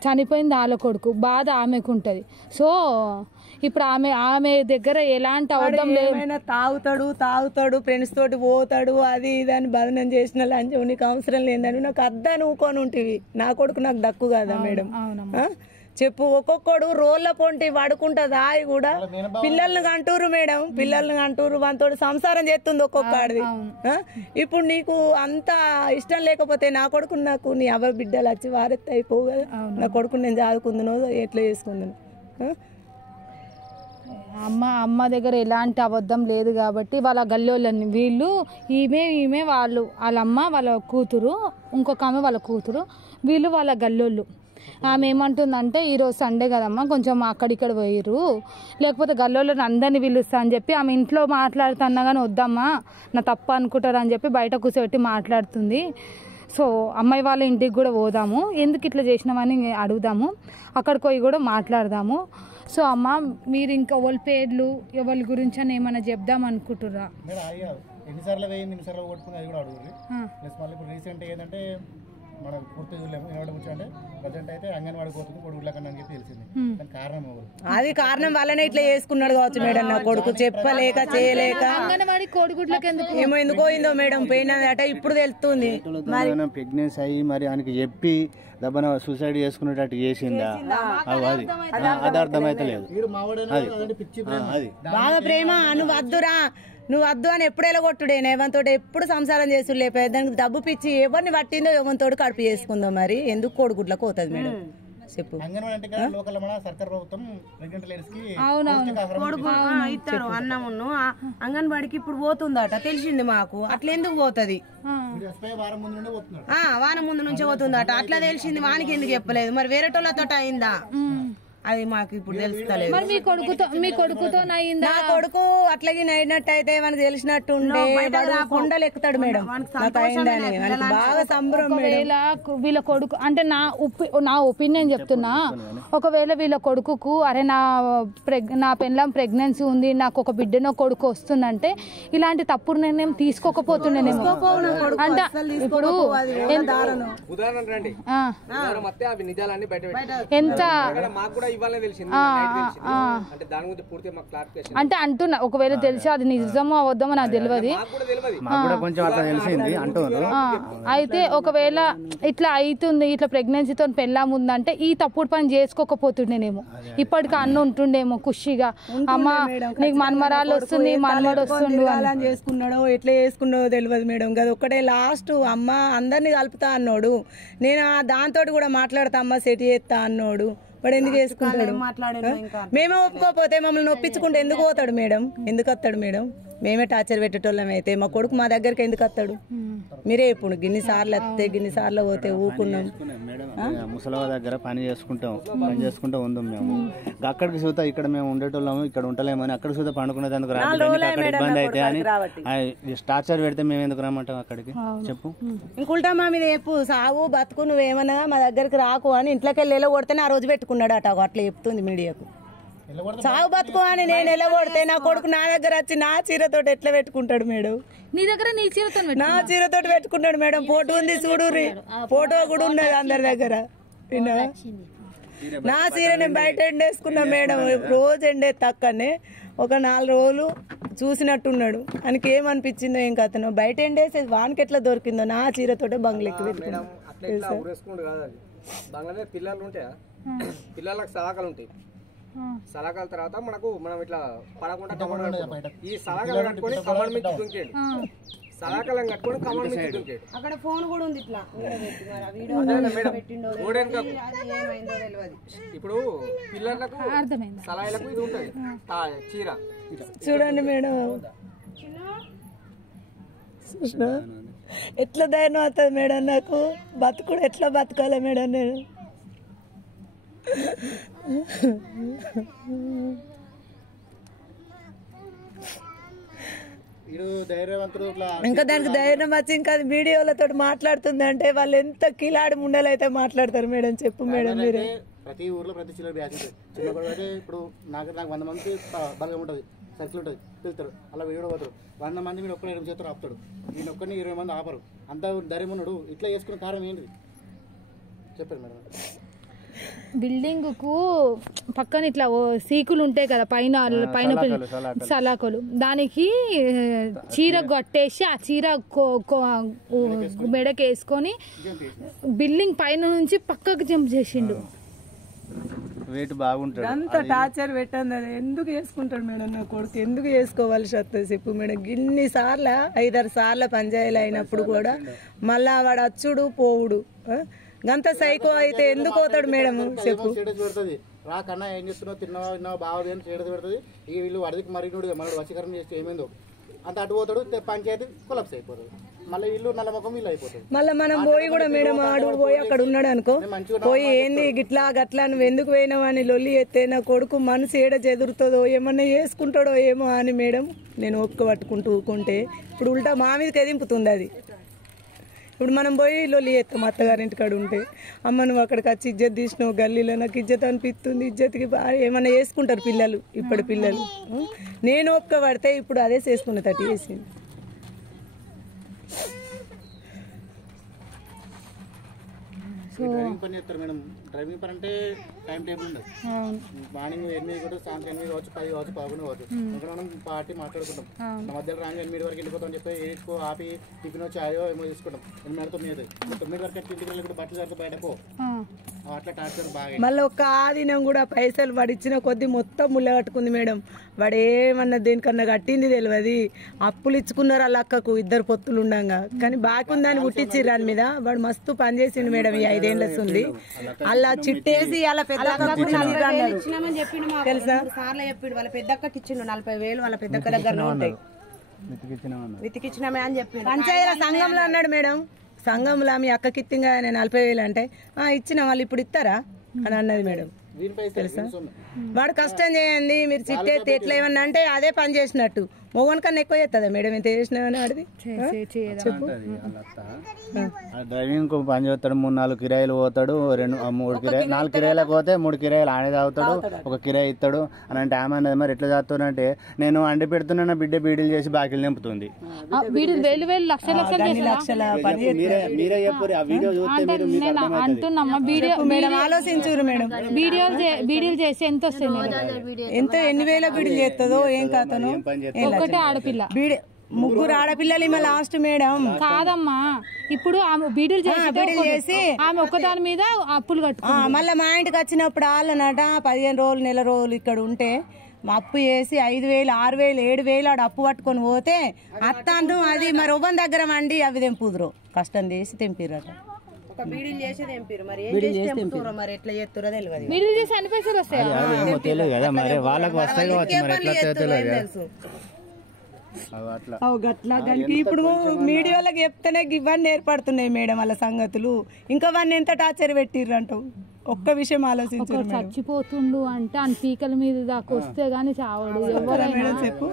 చనిపోయింది వాళ్ళ కొడుకు, బాధ ఆమెకు ఉంటుంది. సో ఇప్పుడు ఆమె దగ్గర ఎలాంటి అవడం లేదు. తాగుతాడు ఫ్రెండ్స్ తోటి పోతాడు, అది ఇది అని బదనం చేసిన లంచం నీకు అవసరం లేదని నాకు అద్దా నువ్వుకొని ఉంటివి. నా కొడుకు నాకు దక్కు కదా మేడం? చెప్పు. ఒక్కొక్కడు రోళ్ళ పొంటి పడుకుంటా దాయి కూడా పిల్లల్ని కంటూరు మేడం, పిల్లల్ని కంటూరు, వానితో సంసారం చేస్తుంది ఒక్కొక్కడిది. ఇప్పుడు నీకు అంత ఇష్టం లేకపోతే నా కొడుకు నాకు నీ అవ్వ బిడ్డలు వచ్చి వారెత్త అయిపోవు కదా. నా కొడుకు నేను చదువుకుందునో ఎట్లా చేసుకుందును? అమ్మ దగ్గర ఎలాంటి అబద్ధం లేదు కాబట్టి వాళ్ళ గల్లోళ్ళని వీళ్ళు ఈమె వాళ్ళ అమ్మ వాళ్ళ కూతురు, ఇంకొక ఆమె వాళ్ళ కూతురు, వీళ్ళు వాళ్ళ గల్లోళ్ళు. ఆమె ఏమంటుందంటే ఈరోజు సండే కదమ్మా కొంచెం అక్కడిక్కడ పోయిర్రు, లేకపోతే గల్లోళ్ళని అందరినీ పిలుస్తా అని చెప్పి ఆమె ఇంట్లో మాట్లాడుతున్నా కానీ వద్దమ్మా నా తప్పు అనుకుంటారు అని చెప్పి బయట కూర్చోబెట్టి మాట్లాడుతుంది. సో అమ్మాయి వాళ్ళ ఇంటికి కూడా పోదాము, ఎందుకు ఇట్లా చేసినామని అడుగుదాము, అక్కడికి పోయి కూడా మాట్లాడదాము. సో అమ్మ మీరు ఇంకా ఎవరి పేర్లు ఎవరి గురించి అని ఏమైనా చెప్దాం అనుకుంటుర్రా? ఎన్నిసార్లు కొట్టుకుని అది కూడా అడుగురు. ప్లస్ మళ్ళీ ఇప్పుడు రీసెంట్గా ఏంటంటే మనం పూర్తి చూడలేము కూర్చోంటే ప్రజెంట్ అయితే అంగన్వాడి కోతుకు కొడుకుల కన్నా అని చెప్పి తెలిసింది కానీ కారణం అది కారణం వల్లనే ఇట్లా చేసుకున్నాడు కావచ్చు మేడం నా కొడుకు చెప్పలేక చేయలేక అంగన్వాడి కోడిగుడ్లకి ఎందుకు ఏమో ఎందుకు పోయిందో మేడం పోయినదట ఇప్పుడు తెలుస్తుంది ప్రెగ్నెన్సీ అయ్యి మరి ఆయనకి చెప్పి దబ్బన సూసైడ్ చేసుకునేటట్టు చేసిందా అది అర్థమైతే లేదు అది బాగా ప్రేమ నువ్వు వద్దు అని ఎప్పుడైనా కొట్టుడే ఎవరితో ఎప్పుడు సంసారం చేసుడు దానికి డబ్బు పిచ్చి ఎవరిని పట్టిందో ఎవరితో కడుపు చేసుకుందో మరి ఎందుకు కోడిగుడ్లకు పోతుంది మేడం చెప్పు ఇస్తారు అన్నమును అంగన్వాడికి ఇప్పుడు పోతుందట తెలిసింది మాకు అట్లా ఎందుకు పోతుంది వారం ముందు నుంచే పోతుందట అట్లా తెలిసింది వానికి ఎందుకు చెప్పలేదు మరి వేరేటోళ్ళతో అయిందా అది మాకు ఇప్పుడు తెలుస్తలేదు మీ కొడుకుతో నా కొడుకు అట్లాగే అయినట్టయితే మనకు తెలిసినట్టు ఉండే కొండలు ఎక్కుతాడు మేడం బాగా సంబరం వీళ్ళ కొడుకు అంటే నా ఒపీనియన్ చెప్తున్నా ఒకవేళ వీళ్ళ కొడుకుకు అరే నా పెళ్ళాం ప్రెగ్నెన్సీ ఉంది నాకు ఒక బిడ్డనో కొడుకు వస్తుందంటే ఇలాంటి తప్పుడు నిర్ణయం తీసుకోకపోతుండేనేమో అంటే ఇప్పుడు ఎంత అంటే అంటున్నా ఒకవేళ తెలిసి అది నిజమో అవద్దమో నాకు తెలియదు అయితే ఒకవేళ ఇట్లా అవుతుంది ఇట్లా ప్రెగ్నెన్సీతో పెళ్ళాం ఉందంటే ఈ తప్పుడు పని చేసుకోకపోతుండేనేమో ఇప్పటికి అన్న ఉంటుండేమో ఖుషిగా అమ్మ నీకు మనమరాలు వస్తుంది మనమడు వస్తుండు చేసుకున్నాడో ఎట్లా చేసుకున్నాడో తెలియదు మేడం కదా ఒక్కటే లాస్ట్ అమ్మ అందరినీ కలుపుతా అన్నాడు నేను దాంతో కూడా మాట్లాడతా అమ్మ సెట్ చేస్తా అన్నాడు వాడు ఎందుకు చేసుకుంటాడు మేమే ఒప్పుకోకపోతే మమ్మల్ని నొప్పించుకుంటే ఎందుకు పోతాడు మేడం ఎందుకు వస్తాడు మేడం మేమే టార్చర్ పెట్టేటోళ్ళం అయితే మా కొడుకు మా దగ్గరికి ఎందుకు వస్తాడు మీరే ఇప్పుడు గిన్నిసార్లు వస్తే గిన్నిసార్లు పోతే ఊకున్నాం ముసలవ దగ్గర పని చేసుకుంటూ ఉందాం మేము అక్కడికి చూద్దాం ఇక్కడ మేము ఉండేటోళ్ళము ఇక్కడ ఉండలేమని అక్కడ చూద్దాం పండుకునేందుకు ఇబ్బంది అయితే అని టార్చర్ పెడితే మేము ఎందుకు రమ్మంటాం అక్కడికి చెప్పు ఇంకుల్టా మా మీద చెప్పు సాగు బతుకు నువ్వేమన్నా మా దగ్గరికి రాకు అని ఇంట్లోకి వెళ్ళి ఎలా కొడితేనే ఆ రోజు పెట్టుకున్నాడు అట అట్లా చెప్తుంది మీడియాకు సాగు బతుకు అని నేను ఎలా కొడితే నా కొడుకు నా దగ్గర వచ్చి నా చీరతో ఎట్లా పెట్టుకుంటాడు మేడం నీ దగ్గర నీ చీరతో నా చీరతో పెట్టుకుంటాడు మేడం ఫోటో ఉంది చూడు ఫోటో కూడా ఉన్నది అందరి దగ్గర నా చీర నేను బయట ఎండేసుకున్నా మేడం రోజు ఎండే తక్కనే ఒక 4 రోజులు చూసినట్టున్నాడు ఆయనకి ఏమనిపించిందో ఏం కథనో బయట ఎండేసేది వానికి ఎట్లా దొరికిందో నా చీరతోటే బంగ్లెక్కి పెట్టుకున్నాడు పిల్లలు ఉంటాయా పిల్లలకు సలాకాలు ఉంటాయి సలాకాల తర్వాత మనం ఇట్లా పడకుండా ఈ సలాకాలు కట్టుకొని కమాండ్ మీద దుంకాడు సలాకాలం కట్టుకొని కమాండ్ మీద దుంకాడు అక్కడ ఫోన్ కూడా ఉంది ఇట్లా ఇప్పుడు పిల్లలకు సలాయిలకు ఇది ఉంటుంది చీర చూడండి మేడం ఎట్లా ధైర్యం అవుతుంది మేడం నాకు బతుకుడు ఎట్లా బతకాలి మేడం నేను ఇంకా దానికి ధైర్యం వచ్చి ఇంకా వీడియోలతో మాట్లాడుతుంది అంటే వాళ్ళు ఎంత కిలాడి ముండలు అయితే మాట్లాడతారు మేడం చెప్పు మేడం మీరే ప్రతి ఊర్లో ప్రతి చిన్న బ్యాచ్ చిన్నప్పుడు అయితే ఇప్పుడు నాకు 100 మంది బలగం ఉంటుంది సర్కిల్ ఉంటుంది వెళ్తారు అలా వీడియో పోతారు 100 మంది మీరు ఒక్కరిని 20 చేతులు ఆపుతాడు నేను ఒక్కరిని 20 మంది ఆపరు అంత ధైర్యం ఉన్నాడు ఇట్లా చేసుకున్న కారణం ఏంటిది చెప్పండి మేడం బిల్డింగ్ కు పక్కన ఇట్లా సీకులు ఉంటాయి కదా పైన సలాకులు దానికి చీర కట్టేసి ఆ చీర మెడకి వేసుకొని బిల్డింగ్ పైన నుంచి పక్కకు జంప్ చేసిండు వెయిట్ బాగుంటాడు అంత టార్చర్ పెట్టండి ఎందుకు చేసుకుంటాడు మేడం నా కొడుకు ఎందుకు చేసుకోవాల్సి వస్తుంది చెప్పు మేడం ఇన్ని సార్లు 5-6 సార్లు పంచాయలు అయినప్పుడు కూడా మళ్ళా వాడు అచ్చుడు పోవుడు గంత సైకో అయితే ఎందుకు పోతాడు మేడం చెప్పు పెడుతుంది రాకన్నా ఏం చేస్తున్నావు తిన్నావా బావది అని చేయడం పెడుతుంది ఇక వీళ్ళు వరదికి మరినోడు మనోడు వశీకరణ చేస్తే ఏమైందో అంత అటు పోతాడు పంచాయతీ కొలాప్స్ అయిపోతుంది మళ్ళీ వీళ్ళు నల్ల ముఖం వీళ్ళు అయిపోతుంది మళ్ళీ మనం పోయి కూడా మేడం ఆడు పోయి అక్కడ ఉన్నాడు అనుకో పోయి ఏంది గిట్లా గట్లా నువ్వు ఎందుకు పోయినావు అని లొల్లి ఎత్తే నా కొడుకు మనసు ఏడ చెదురుతుందో ఏమన్నా చేసుకుంటాడో ఏమో అని మేడం నేను ఒక్క పట్టుకుంటూ ఊకుంటే ఇప్పుడు ఉల్టా మా మీదకి ఎదింపుతుంది అది ఇప్పుడు మనం పోయి లొల్లి చేస్తాం అత్తగారింటికాడ ఉంటే అమ్మ నువ్వు అక్కడికి వచ్చి ఇజ్జత్ తీసినావు గల్లీలో నాకు ఇజ్జత్ అనిపిస్తుంది ఇజ్జత్కి ఏమన్నా చేసుకుంటారు పిల్లలు ఇప్పటి పిల్లలు నేను ఒక్క పడితే ఇప్పుడు అదే చేసుకున్న తట్టి వేసింది డ్రైవింగ్ పని చేస్తారు మేడం. డ్రైవింగ్ పని అంటే టైం టేబుల్ ఉండదు. మార్నింగ్ 8 కూడా సాయంత్రం 8 కావచ్చు, 10 కావచ్చు, 11 కావచ్చు. ఇక్కడ మనం పార్టీ మాట్లాడుకుంటాం. మధ్యలో రాంగ్ 8 వరకు వెళ్ళిపోతాం అని చెప్పి 8 ఆపి టిఫిన్ చాయో ఏమో తీసుకుంటాం. 8 9 వరకు ఇంటికి వెళ్ళి కూడా బట్టలు సరిగ్గా బయటకు అట్లా టార్చర్ బాగా. మళ్ళీ ఒక్క ఆదినం కూడా పైసలు పడిచ్చిన కొద్ది మొత్తం ముళ్ళ కట్టుకుంది మేడం. వాడు ఏమన్నా దేనికన్నా కట్టింది తెలియదు. అప్పులు ఇచ్చుకున్నారు వాళ్ళ అక్కకు, 2 పొత్తులు ఉండంగా. కానీ బాకీ ఉందని పుట్టించిర్రు దాని మీద. వాడు మస్తు పని చేసిండు మేడం. ఈ 5 ఏళ్ళ ఉంది అలా చిట్టేసి అలా పెద్ద తెలుసా సార్లు చెప్పిండు. వాళ్ళ పెద్దక్కకి ఇచ్చిండు 40,000 వాళ్ళ పెద్దక్క దగ్గర ఉంటాయి. వెతికిచ్చినామే అని చెప్పి పంచాయతీ సంఘంలో అన్నాడు మేడం. సంఘంలో మీ అక్కకి ఇత్తింగా 40,000 అంటే ఇచ్చిన వాళ్ళు ఇప్పుడు ఇస్తారా అని అన్నది మేడం. తెలుసా వాడు కష్టం చేయండి మీరు చిట్టేస్తే ఎట్లా ఏమన్నా అంటే అదే పని చేసినట్టు. మొగన్ కన్నా ఎక్కువ చేస్తుందా మేడం ఎంత చేసినామని వాడిది చెప్పు. డ్రైవింగ్ పని చేస్తాడు. 3-4 కిరాయిలు పోతాడు. 2-3 కిరాయి 4 కిరాయిలకు పోతే 3 కిరాయిలు ఆనే తాగుతాడు. ఒక కిరాయి ఇస్తాడు అని అంటే ఆమె అన్నది మరి ఎట్లా చేస్తానంటే నేను అండి పెడుతున్నా బిడ్డ బీడీలు చేసి బాకీలు నింపుతుంది. మీరే చెప్పారు ఆ వీడియో చూస్తే అంటున్నామ్మా. Madam ఆలోచించురు madam. బీడీలు చేసి ఎంత వస్తుంది? ఎంత ఎన్ని వేల బీడీలు చేస్తుందో ఏం కాతను. ఒకటే ఆడపిల్ల, 3 ఆడపిల్లలు ఈమె లాస్ట్ మేడం. కాదమ్మా ఇప్పుడు ఆమె బీడీలు చేసి ఆమె ఒక్కదాని మీద అప్పులు కట్టు. మళ్ళీ మా ఇంటికి వచ్చినప్పుడు వాళ్ళనట 15 రోజులు నెల రోజులు ఇక్కడ ఉంటే మా అప్పు చేసి 5,000 6,000 7,000 ఆడ అప్పు పట్టుకొని పోతే అత్తాను అది మరి ఒవ్వని దగ్గర అండి అవి తెంపుదురు. కష్టం చేసి తెంపిరట. బీడీలు చేసి తెంపిరు. మరి ఏం చేసి తెంపుతారో మరి ఎట్లా చేస్తారో తెలియదు. బీడీలు చేసి అన్ని పైసలు వస్తాయి తెలియదు కదా మరి వాళ్ళకి వస్తాయి తెలుసు. గట్లా దానికి ఇప్పుడు మీడియాలకు చెప్తేనే ఇవన్నీ ఏర్పడుతున్నాయి మేడం వాళ్ళ సంగతులు. ఇంకా వాడిని ఎంత టార్చర్ పెట్టిర్రు అంటావు. ఒక్క విషయం ఆలోచించారు. చచ్చిపోతుండు అంటే అని పీకల మీద దాకా వస్తే గానీ చావడు ఎవరైనా. చెప్పు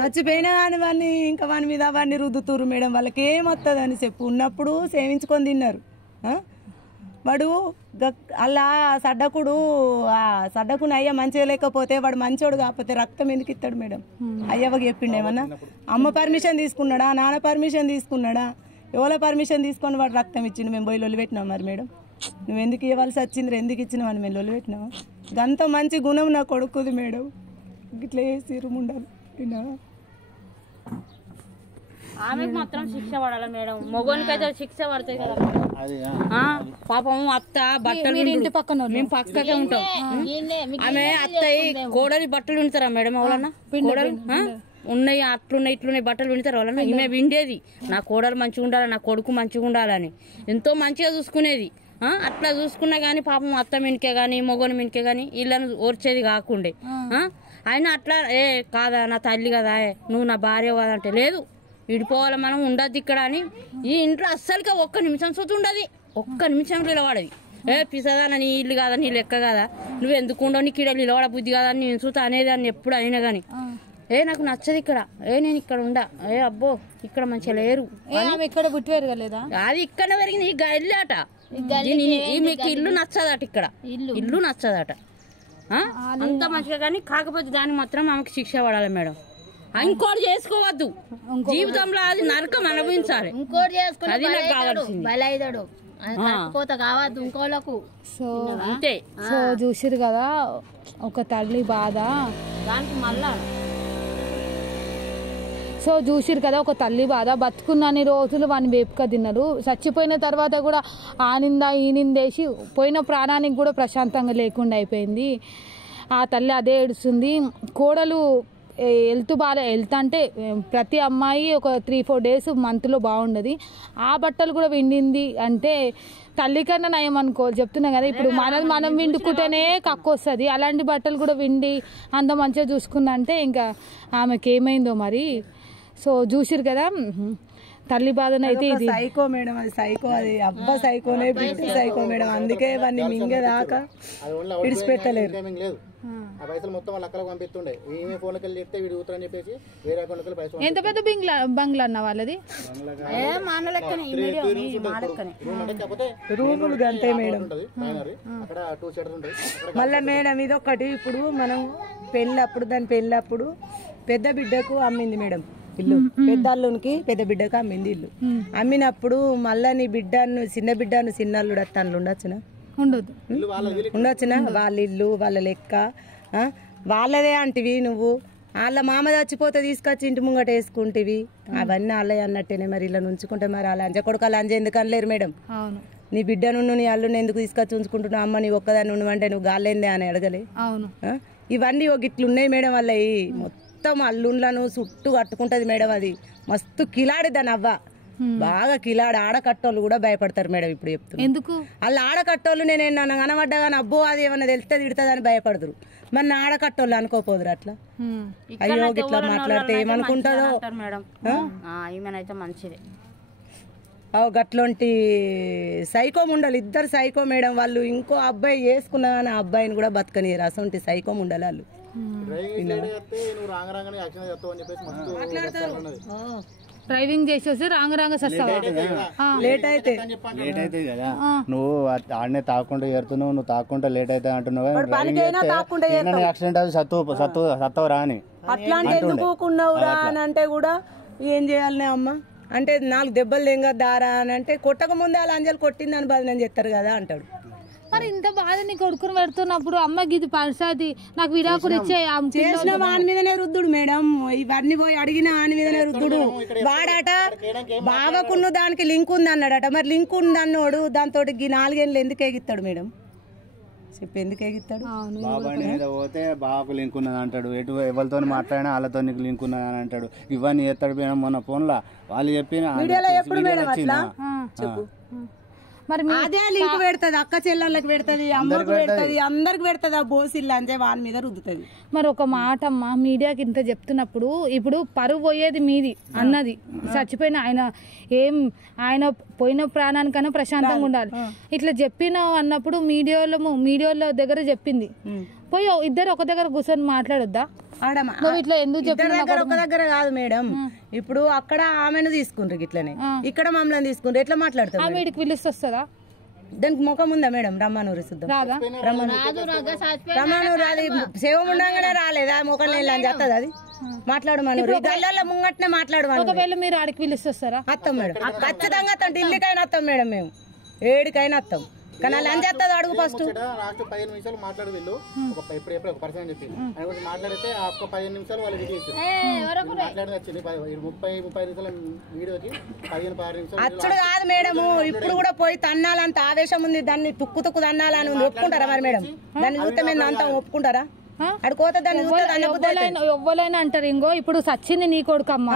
చచ్చిపోయినా కానీ వాడిని ఇంకా వాని మీద వాడిని రుద్దుతురు మేడం. వాళ్ళకి ఏమొస్తుంది అని చెప్పు. ఉన్నప్పుడు సేవించుకొని తిన్నారు. వాడు అలా సడ్డకుని అయ్య మంచిగా లేకపోతే వాడు మంచోడు కాకపోతే రక్తం ఎందుకు ఇస్తాడు మేడం? అయ్యవకి చెప్పిండు ఏమన్నా? అమ్మ పర్మిషన్ తీసుకున్నాడా? నాన్న పర్మిషన్ తీసుకున్నాడా? ఎవరో పర్మిషన్ తీసుకొని వాడు రక్తం ఇచ్చిండు. మేము పోయి లొల్లి పెట్టినాం. మరి మేడం నువ్వు ఎందుకు ఇవ్వాల్సి వచ్చింది? ఎందుకు ఇచ్చినావు అని మేము లొల్లి పెట్టినావా? గంత మంచి గుణం నా కొడుకుది మేడం. ఇట్లా వేసిరు ఉండాలి. ఆమెకు మాత్రం శిక్ష పడాలి మేడం. మొగోనికైతే శిక్ష పడతాయి కదా. పాపం అత్త బట్టలు ఇంటి పక్కన మేము పక్కకే ఉంటాం. ఆమె అత్తయ్య కోడలి బట్టలు వింటారా మేడం? ఎవరన్నా కోడలు ఉన్నాయి అట్లున్నాయి ఇట్లున్నాయి బట్టలు వింటారు వాళ్ళన్నా? ఈమె విండేది నా కోడలు మంచిగా ఉండాలి, నా కొడుకు మంచిగా ఉండాలని ఎంతో మంచిగా చూసుకునేది. అట్లా చూసుకున్నా గానీ పాపం అత్త మినికే గానీ మొగోని మినికే గానీ వీళ్ళని ఓర్చేది కాకుండే. ఆయన అట్లా కాదా నా తల్లి కదా నువ్వు నా భార్య కాదంటే లేదు విడిపోవాలి మనం ఉండద్దు ఇక్కడ అని. ఈ ఇంట్లో అస్సలుగా ఒక్క నిమిషం సొత్తు ఉండదు. ఒక్క నిమిషం నిలబడది. పిసదానా నీ ఇల్లు కాదా నీ లెక్క కాదా నువ్వు ఎందుకు ఉండవు నీకు ఇక్కడ నిలబడ బుద్ధి కాదా నేను చూస్తా అనేది అని ఎప్పుడు అయినా కానీ నాకు నచ్చదు ఇక్కడ నేను ఇక్కడ ఉండా అబ్బో ఇక్కడ మంచిగా లేరు ఇక్కడ పుట్టివేరు కదా అది ఇక్కడ పెరిగింది ఈ గల్లి అట. మీకు ఇల్లు నచ్చదట ఇక్కడ ఇల్లు నచ్చదట అంత మంచిగా. కానీ కాకపోతే దానికి మాత్రం ఆమెకు శిక్ష పడాలి మేడం. ఇంకోటి చేసుకోవద్దు జీవితంలో అది నరకం అనుభవించాలి. ఇంకోటి చేసుకుని అది నాకు కావాల్సింది కావద్దు ఇంకోళ్ళకు. సో అంతే. సో చూసిరు కదా ఒక తల్లి బాధ. దానికి మళ్ళా చూసిరు కదా ఒక తల్లి బాధ. బతుకున్నన్ని రోజులు వాడిని వేపుక తిన్నారు. చచ్చిపోయిన తర్వాత కూడా ఆ నింద ఈ నిందేసి పోయిన ప్రాణానికి కూడా ప్రశాంతంగా లేకుండా అయిపోయింది. ఆ తల్లి అదే ఏడుస్తుంది. కోడలు హెల్త్ అంటే ప్రతి అమ్మాయి ఒక 3-4 డేస్ మంత్లో బాగుండదు. ఆ బట్టలు కూడా విండింది అంటే తల్లి కన్నా నయం అనుకో చెప్తున్నా కదా. ఇప్పుడు మనం విండుకుంటేనే కక్కు వస్తుంది. అలాంటి బట్టలు కూడా విండి అంత మంచిగా చూసుకుందంటే ఇంకా ఆమెకి ఏమైందో మరి. సో చూసిరు కదా తల్లి బాధనైతే. ఇది సైకో మేడం. అది సైకో. అది అబ్బా సైకోనే బిడ్డ సైకో మేడం. అందుకే వాడిని మింగేదాకా విడిచిపెట్టలేరు. ఎంత పెద్ద బంగ్లా అన్న వాళ్ళది? రూములు గంతే మేడం. మళ్ళా మేడం ఇదొకటి. ఇప్పుడు మనం పెళ్ళప్పుడు దాని పెళ్ళప్పుడు పెద్ద బిడ్డకు అమ్మింది మేడం. ఇల్లు పెద్ద అల్లునికి పెద్ద బిడ్డకు అమ్మింది ఇల్లు. అమ్మినప్పుడు మళ్ళా నీ బిడ్డను చిన్నల్లుడు అత్తన్లు ఉండొచ్చునా? ఉండొచ్చునా? వాళ్ళ ఇల్లు వాళ్ళ లెక్క వాళ్ళదే అంటివి నువ్వు. వాళ్ళ మామ చచ్చిపోతే తీసుకొచ్చి ఇంటి ముంగట వేసుకుంటేవి అవన్నీ వాళ్ళే అన్నట్టేనే. మరి ఇలా ఉంచుకుంటే మరి అలా అంజ కొడుకు అలా అంజ ఎందుకు అనలేరు మేడం? నీ బిడ్డ నుండి నీ అల్లుని ఎందుకు తీసుకొచ్చి ఉంచుకుంటున్నావు? అమ్మ నీ ఒక్కదాన్ని ఉండమంటే నువ్వు గాలేందే అని అడగలే? ఇవన్నీ ఒక ఇట్లున్నాయి మేడం. వాళ్ళ మొత్తం అల్లుండ్లను చుట్టూ కట్టుకుంటది మేడం. అది మస్తు కిలాడి దాని అవ్వ బాగా కిలాడి. ఆడకట్టోళ్ళు కూడా భయపడతారు మేడం. ఇప్పుడు చెప్తున్నా ఎందుకు వాళ్ళ ఆడకట్టోళ్ళు నేను నన్ను కనబడ్డా కానీ అబ్బో అది ఏమన్నా తెలిస్తే తిడుతుంది అని భయపడదురు. మరి నా ఆడకట్టోళ్ళు అనుకోపోదురు అట్లా. అయ్యో ఇట్లా మాట్లాడితే ఏమనుకుంటుందో ఈమెనైతే మంచిది. గట్లంటి సైకో ముండలు ఇద్దరు సైకో మేడం. వాళ్ళు ఇంకో అబ్బాయి వేసుకున్నా కానీ ఆ అబ్బాయిని కూడా బతకనియరు. అసలు సైకో ముండలు వాళ్ళు. డ్రైవింగ్ చేసేసి రాంగ లేట్ అయితే కదా. నువ్వు ఆడనే తాకుండా ఏరుతున్నావు, నువ్వు తాకుండా లేట్ అయితే అంటున్నావు. యాక్సిడెంట్ అవి సత్తవు రాని అట్లాంటి ఎందుకు కూకున్నావు రా అని అంటే కూడా ఏం చేయాలనే అమ్మ అంటే 4 దెబ్బలు లేంగా దారా అని అంటే కొట్టక ముందే అలా అంజలు కొట్టిందని బదిలీ చెప్తారు కదా అంటాడు. మరి ఇంత బాధ నీ కొడుకుని పెడుతున్నప్పుడు అమ్మకి ఇది పరిస్థితి నాకు విడాకులు ఇచ్చే చేసిన వాని మీదనే రుద్దుడు మేడం. ఇవన్నీ పోయి అడిగిన వాని మీదనే రుద్దుడు. వాడట బావకున్న దానికి లింక్ ఉంది అన్నాడట. మరి లింక్ ఉంది అన్నోడు దాంతో 4 ఏళ్ళు ఎందుకు ఎగిస్తాడు మేడం? చెప్పి ఎందుకు ఎగిస్తాడు? బాబాని మీద పోతే బాబాకు లింక్ ఉన్నది అంటాడు. ఎటు ఎవరితో మాట్లాడినా వాళ్ళతో నీకు లింక్ ఉన్నది అని అంటాడు. ఇవన్నీ ఎత్తాడు మేడం. మొన్న ఫోన్లో వాళ్ళు చెప్పిన ఎప్పుడు మేడం అట్లా చెప్పు. మరి అదే లింక్ పెడుతుంది, అక్క చెల్లెళ్ళకి పెడుతుంది, అమ్మకి పెడుతుంది, అందరికి పెడుతుంది. ఆ బోసిల్లు అంటే వాని మీద రుద్దుతుంది. మరి ఒక మాట అమ్మ, మీడియాకి ఇంత చెప్తున్నప్పుడు ఇప్పుడు పరువు పోయేది మీది అన్నది. చచ్చిపోయిన ఆయన పోయిన ప్రాణానికన్నా ప్రశాంతంగా ఉండాలి. ఇట్లా చెప్పినావు అన్నప్పుడు మీడియాలో దగ్గర చెప్పింది పోయి ఇద్దరు ఒక దగ్గర కూర్చొని మాట్లాడొద్దా? ఇట్లా ఎందుకు ఒక దగ్గర కాదు మేడం. ఇప్పుడు అక్కడ ఆమెను తీసుకుంటారు ఇట్లనే, ఇక్కడ మమ్మల్ని తీసుకుంటారు. ఎట్లా మాట్లాడతారు? వీడికి పిలిస్తే వస్తుందా? దానికి ముఖం ఉందా మేడం? రమ్మనూరు చూద్దాం. రమ్మనూరు అది సేవ ఉండగానే రాలేదా? ముఖం లేదు అని చెప్తుంది. అది మాట్లాడమనూరు గల్లల్లో ముంగట్నే మాట్లాడమని. ఒకవేళ మీరు ఆడికి పిలిస్తే వస్తారా? వస్తాం మేడం, ఖచ్చితంగా వస్తాం. ఢిల్లీకైనా వస్తాం మేడం, మేము ఏడికైనా వస్తాం. కానీ అలా అని చెప్తుంది అడుగు ఫస్ట్. 15 నిమిషాలు మాట్లాడు వీళ్ళు. ఇప్పుడు ఒక పర్సన్ చెప్పి మాట్లాడితే ఆ 15 నిమిషాలు వాళ్ళు మాట్లాడి వచ్చింది. 30-35 నిమిషాల వీడియోకి 15-16 నిమిషాలు అచ్చుడు కాదు మేడం. ఇప్పుడు కూడా పోయి తన్నాలంత ఆవేశం ఉంది. దాన్ని తుక్కు తన్నాలని ఉంది. ఒప్పుకుంటారా మరి మేడం? దాన్ని చూస్తే మేము అంతా ఒప్పుకుంటారా? ఎవ్వలైనా అంటారు. ఇంకో ఇప్పుడు సచ్చింది నీ కొడుకమ్మ,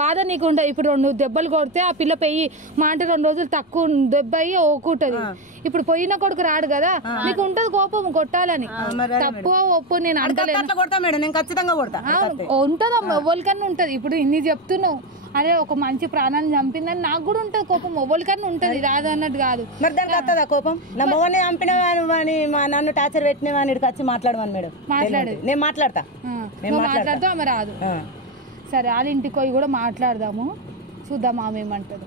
బాధ నీకు ఉండదు. ఇప్పుడు 2 దెబ్బలు కొడితే ఆ పిల్ల పెయ్యి మా అంటే 2 రోజులు తక్కువ దెబ్బ అయ్యి ఓకుంటది. ఇప్పుడు పోయిన కొడుకు రాడు కదా, నీకు ఉంటది కోపం కొట్టాలని. తప్పు ఒప్పు నేను ఉంటదమ్మా, ఎవరికన్నా ఉంటది. ఇప్పుడు ఇన్ని చెప్తున్నావు, అదే ఒక మంచి ప్రాణాన్ని చంపిందని నాకు కూడా ఉంటది కోపం. ఎవరికన్నా ఉంటది, రాదు అన్నట్టు కాదు. మరి దానికి వస్తుందా కోపం? నా మొగని చంపిన వాని నన్ను టార్చర్ పెట్టిన వాని వచ్చి మాట్లాడమని మేడం. మాట్లాడేది నేను మాట్లాడతా ఆమె రాదు. సరే వాళ్ళ ఇంటికి పోయి కూడా మాట్లాడదాము, చూద్దాం ఆమె ఏమంటది.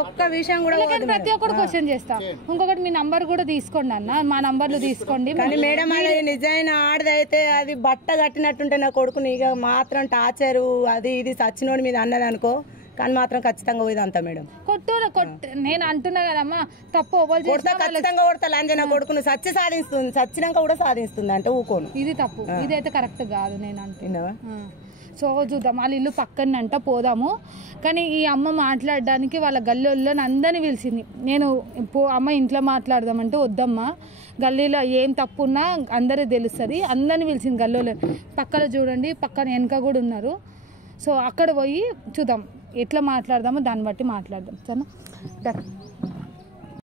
ఒక్క విషయం కూడా ప్రతి ఒక్కరు క్వశ్చన్ చేస్తా. ఇంకొకటి మీ నంబర్ కూడా తీసుకోండి అన్న, మా నంబర్లు తీసుకోండి. కానీ మేడం అది నిజమైన ఆడదైతే అది బట్ట కట్టినట్టుంటే నా కొడుకుని ఇక మాత్రం టార్చరు అది ఇది సచ్చినోడి మీద అన్నది అనుకో, కానీ మాత్రం ఖచ్చితంగా పోయింది అంతా మేడం. నేను అంటున్నా కదమ్మా, తప్పు ఖచ్చితంగా కొడతా. లంజన కొడుకును సచ్చి సాధిస్తుంది, సచ్చినాక కూడా సాధిస్తుంది అంటే ఊకోను. ఇది తప్పు, ఇదైతే కరెక్ట్ కాదు నేను అంటున్నావా. సో చూద్దాం, వాళ్ళ ఇల్లు పక్కనంట పోదాము. కానీ ఈ అమ్మ మాట్లాడడానికి వాళ్ళ గల్లీలో అందరినీ పిలిచింది. నేను అమ్మ ఇంట్లో మాట్లాడదామంటే వద్దమ్మా, గల్లీలో ఏం తప్పు ఉన్నా అందరూ తెలుస్తుంది. అందరినీ పిలిచింది గల్లీలో. పక్కన చూడండి, పక్కన వెనక కూడా ఉన్నారు. సో అక్కడ పోయి చూద్దాం ఎట్లా మాట్లాడదామో దాన్ని బట్టి మాట్లాడదాం. సరేనా?